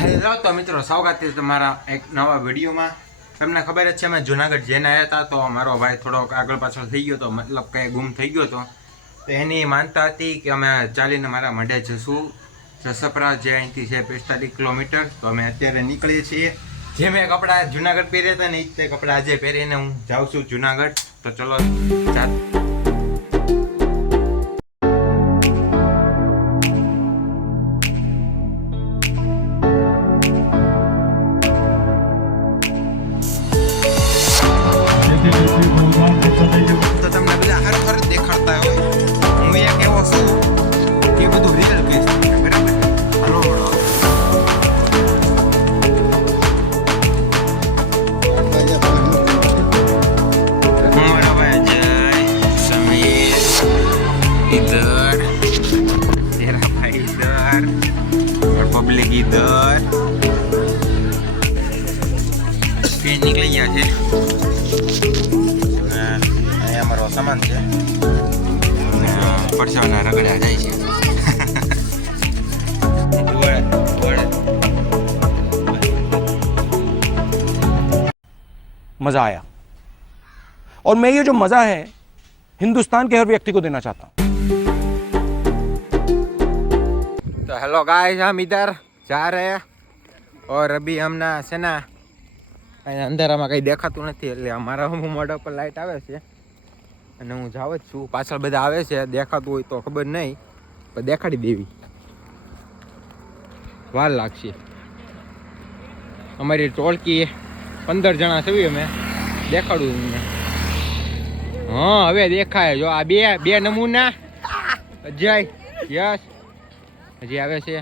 Hello તો મિત્રો, સ્વાગત છે તમારા એક નવા વિડીયોમાં. તમને ખબર જ છે અમે જુનાગઢ જઈને આવ્યા હતા, તો મારો ભાઈ થોડોક આગળ પાછળ થઈ ગયો હતો, મતલબ કંઈ ગુમ થઈ ગયો હતો. તો એની માનતા હતી કે અમે ચાલીને મારા મઢે જશું જસપરા, જે અહીંથી છે 45 કિલોમીટર. તો અમે અત્યારે નીકળીએ છીએ. જે મેં કપડાં જુનાગઢ પહેર્યા હતા ને એ જ તે કપડાં આજે પહેરીને હું જાઉં છું જુનાગઢ. તો ચલો તો તમને બધા હર દેખાડતા હોય. હું એક એવો છું કે બધું રિયલ કહીશ, બરાબર? હલો હલો हमारा भाई जय समीर इधर, तेरा भाई इधर और पब्लिक इधर. फिर निकल गया છે. અહીંયા અમારો સામાન છે, પરસાવાના રગડા જાય છે. मजा आया और मैं ये जो मजा है हिंदुस्तान के हर व्यक्ति को देना चाहता हूं. तो हेलो गाइस, हम इधर जा रहे हैं और अभी हमने છે ને અંધારામાં કંઈ દેખાતું નથી, એટલે અમારા મોઢા પર લાઈટ આવે છે અને હું જાવ જ છું. પાછળ બધા આવે છે, દેખાતું હોય તો ખબર નહીં, પણ દેખાડી દેવી વાર લાગશે. અમારી ટોળકી 15 જણા છે, અમે દેખાડું તમને. હા, હવે દેખાય. જો આ બે નમૂના અજય યસ હજી આવે છે.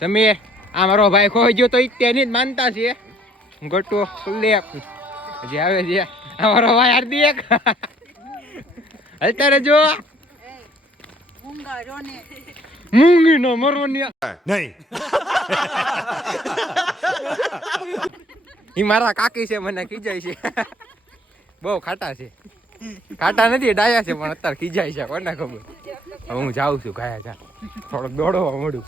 સમીર, આ મારો ભાઈ ખોઈ ગયો તો તેની જ માનતા છે. ગટો લેપ હજી આવે છે. આ મારો ભાઈ હાર્દિક હલતા રહેજો. મૂંગી નો મરવાની નહીં. ઈ મારા કાકી છે, મને ખીજાય છે. બહુ ખાટા છે. ખાટા નથી, ડાયા છે, પણ અત્યારે ખીજાય છે. કોને ખબર. હવે હું જાઉં છું ગાયા જા, થોડોક દોડવા મળું.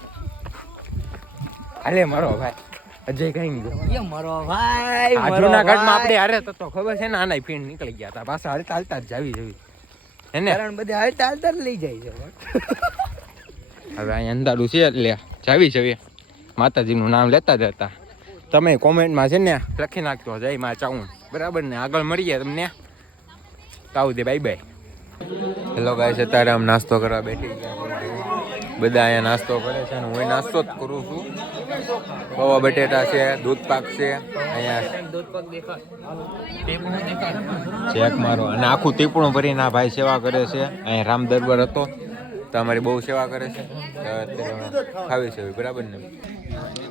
હાલે મારો ભાઈ અજય કઈ ગયો. મારો ભાઈ જુનાગઢમાં આપણે હારે તો ખબર છે ને, આના ફીણ નીકળી ગયા હતા. પાછા હાલતા હાલતા જ જાવી એને બધે હાલતા હાલતા લઈ જાય છે. હવે અહીંયા અંધારું છે એટલે જાવી માતાજીનું નામ લેતા જ હતા. તમે કોમેન્ટમાં છે ને લખી નાખજો જય માં ચાઉન, બરાબર ને? આગળ મળીએ તમને. તાવ દે, બાય બાય. હેલો ગાઈસ, અત્યારે આમ નાસ્તો કરવા બેઠી ગયા. બધા અહીંયા નાસ્તો કરે છે અને હું નાસ્તો જ કરું છું. પૌવા બટેટા છે, દૂધ પાક છે, અહીંયા ચેક મારો અને આખું ટીપણું ભરીને આ ભાઈ સેવા કરે છે. અહીંયા રામ દરબાર હતો તો અમારી બહુ સેવા કરે છે. ખાવી છે, બરાબર ને?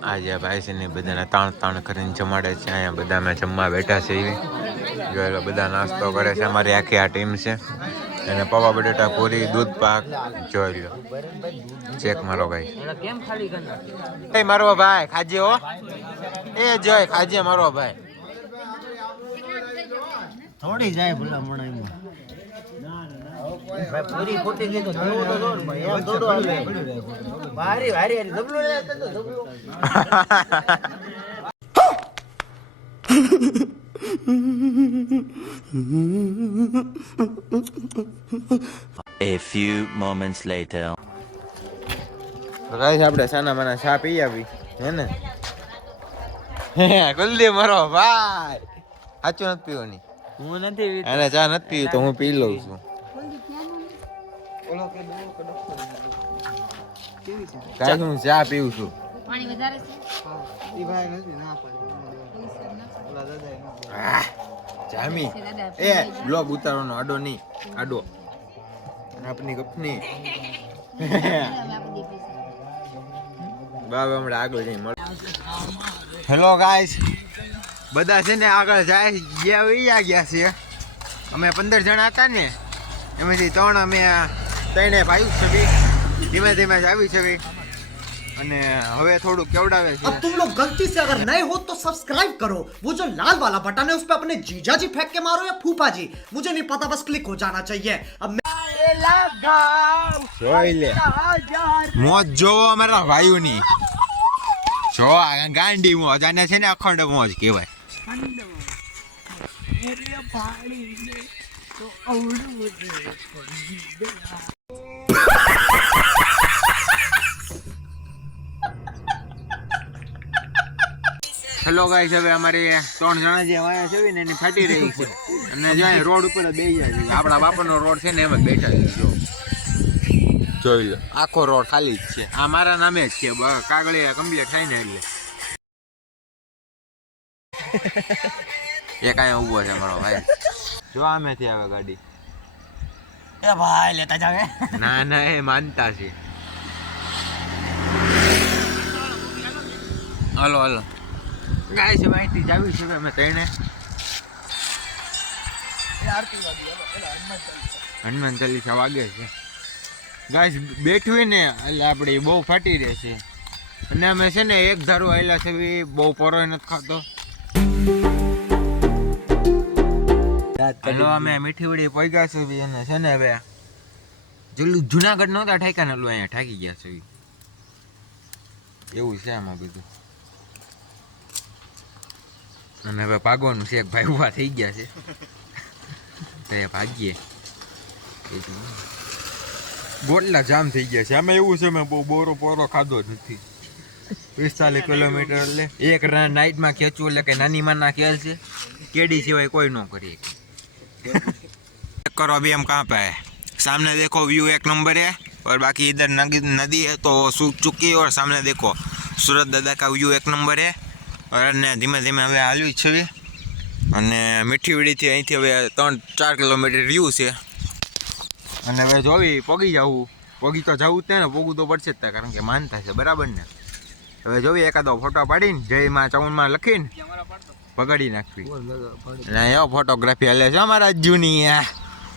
આજે ભાઈ છે ને બધાને તાણ કરીને જમાડે છે. અહીંયા બધા અમે જમવા બેઠા છે. જોયેલો બધા નાસ્તો કરે છે. અમારી આખી આ ટીમ છે. અને પૌવા બટેટા, પૂરી, દૂધ પાક જોઈ લો. ચેક મારો ભાઈ. એ મારો ભાઈ ખાજે હો. એ જોઈ ખાજે મારો ભાઈ. થોડી જાય ભલા મણાઈમાં. ભાઈ પૂરી ખોટી ગઈ તો દેવું તો દોડ ભાઈ. એમ દોડો આવે. વારી વારી દબલો લે તો દબલો. A few moments later. Guys, આપણે સાના માના ચા પી આવી હે ને? કુલદીપ મારો ભાઈ સાચું નથી પીવાની. હું નથી એને ચા નથી પીવી તો હું પી લઉં છું. ગાઈસ, હું ચા પીવું છું. પાણી વધારે છે. ઈ ભાઈ નથી ના પાડી. ઓલા દાદા જામી એ બ્લોગ ઉતારવાનો આડો નહીં, આડો આપની કપની. બાબા હમણાં આગળ જઈ મળે. હેલો ગાઈસ, બધા છે ને આગળ જાય ગયા છે. અમે 15 જણા હતા ને, એમાંથી 3 અમે 3 ભાઈ છે. ધીમે ધીમે જ આવી છે. અને હવે થોડું કેવડાવે છે. अब तुम लोग गलती से अगर नए हो तो सब्सक्राइब करो, वो जो लाल वाला बटन है उस पे अपने जीजा जी फेंक के मारो या फूफा जी, मुझे नहीं पता, बस क्लिक हो जाना चाहिए. अब જોઈ લે મોજ જોવો અમારા ભાઈઓની. જો આ ગાંડી મોજ આને છે ને અખંડ મોજ કહેવાય. હેલો ગાઈસ, હવે અમારી 3 જણા જે વાયા છે ને એની ફાટી રહી છે અને જાય રોડ ઉપર જ બેસી જાય છે. આપણા બાપાનો રોડ છે ને એમ જ બેઠા છે. જોઈ લો, આખો રોડ ખાલી જ છે. આ મારા નામે જ છે, કાગળિયા કમ્પ્લીટ થાય ને એટલે. એક અહીંયા ઊભો છે મારો ભાઈ. જો આમેથી આવે ગાડી. એ ભાઈ લેતા જાવે. ના ના, એ માનતા છે. હાલો હાલો ગાઈસ, હવે અહીંથી જાવી છે અમે તઈને. હનુમાન ચાલીસા વાગે છે ગાઈસ. બેઠવી ને એટલે આપણી બહુ ફાટી રહેશે. અને અમે છે ને એક ધારું આવેલા છે, બહુ પરોય નથી ખાતો. હલો, અમે મીઠી વડી પગ્યા છે અને છે ને હવે જેટલું જુનાગઢ નહોતા ઠાક્યા ને એટલું અહીંયા ઠાકી ગયા છે. એવું છે આમાં બધું. અને હવે ભાગવાનું છે. એક ભાઈ ઉભા થઈ ગયા છે તો એ ભાગીએ. ગોટલા જામ થઈ ગયા છે. આમાં એવું છે, મેં બહુ પોરો ખાધો જ નથી. 45 કિલોમીટર એટલે એક નાઇટમાં ખેંચવું એટલે કે નાની માના ખેલ છે. કેડી સિવાય કોઈ ન કરી करो अभी हम कहाँ पे है? सामने देखो व्यू 1 नंबर है और बाकी इधर नदी है तो सूख चुकी है और सामने देखो सूरत दादा का व्यू 1 नंबर है. और धीमे धीमे હવે હાલ્યું છે અને મીઠી વીડીથી અહીંથી હવે 3-4 કિલોમીટર વ્યૂ છે. અને હવે જોવી પગી જવું. પગી તો જવું જ ને, પગવું તો પડશે જ કારણ કે માનતા છે, બરાબર ને? હવે જોવી એકાદો ફોટો પાડીને જય માં ચાઉનમાં લખીને પગાડી નાખવી. અને એવો ફોટોગ્રાફી હાલે છે અમારા જૂની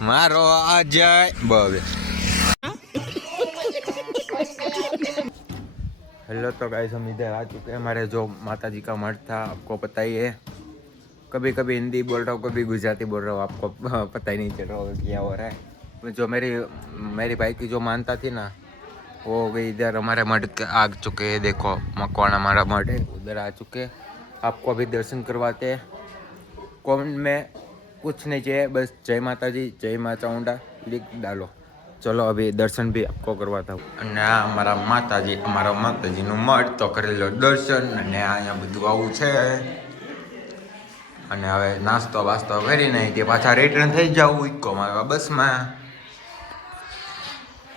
મારો અજય બવે. हेलो तो गाइस, हम इधर आ चुके हैं. हमारे जो माता जी का मठ था आपको पता ही है. कभी कभी हिंदी बोल रहा हूँ, कभी गुजराती बोल रहा हूँ, आपको पता ही नहीं चल रहा होगा क्या हो रहा है. जो मेरी भाई की जो मानता थी ना, वो गई इधर हमारे मठ आ चुके हैं. देखो मकवाना हमारा मठ है, उधर आ चुके हैं. आपको अभी दर्शन करवाते हैं. कमेंट में कुछ नहीं चाहिए, बस जय माता जी, जय माँ चामुंडा लिख डालो. चलो अभी दर्शन भी आपको करवाता हूँ. અને આ અમારા માતાજીનું મઠ તો કરી લો દર્શન. અને અહીંયા બધું આવું છે. અને હવે નાસ્તો વાસ્તો કરીને અહીંથી પાછા રિટર્ન થઈ જાવ ઇકોમાં બસમાં.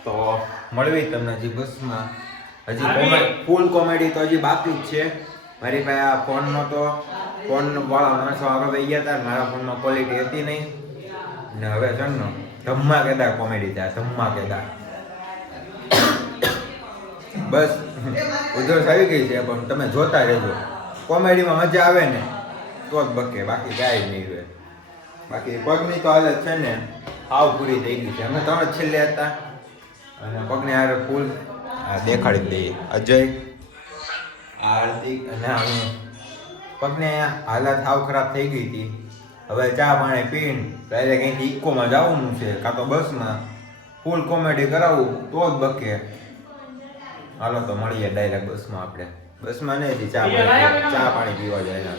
તો મળવી તમને હજી બસમાં. હજી ફૂલ કોમેડી તો હજી બાકી જ છે. મારી પાસે આ ફોન નહોતો, ફોન વાળા માણસો આગળ થઈ ગયા હતા. મારા ફોનમાં ક્વોલિટી હતી નહીં. ને હવે છે ને ધમાકેદાર કોમેડી થાય, ધમાકેદાર. બસ ઉધરસ આવી ગઈ છે પણ તમે જોતા રહેજો. કોમેડીમાં મજા આવે ને તો જ બકે, બાકી કાંઈ નહીં રહે. બાકી પગની તો હાલત છે ને હાવ પૂરી થઈ ગઈ છે. અમે તમે છેલ્લે હતા અને પગને હારે ફૂલ દેખાડી દઈએ. અજય, હાર્દિક અને અમે પગને હાલત હાવ ખરાબ થઈ ગઈ હતી. હવે ચા પાણી પીને ડાયરેક્ટ અહીંથી ઇકોમાં જવાનું છે, કાં તો બસમાં. ફૂલ કોમેડી કરાવવું તો જ બકે. હાલો તો મળીએ ડાયરેક્ટ બસમાં. આપણે બસમાં નહીં, ચા પાણી પીવા જાય.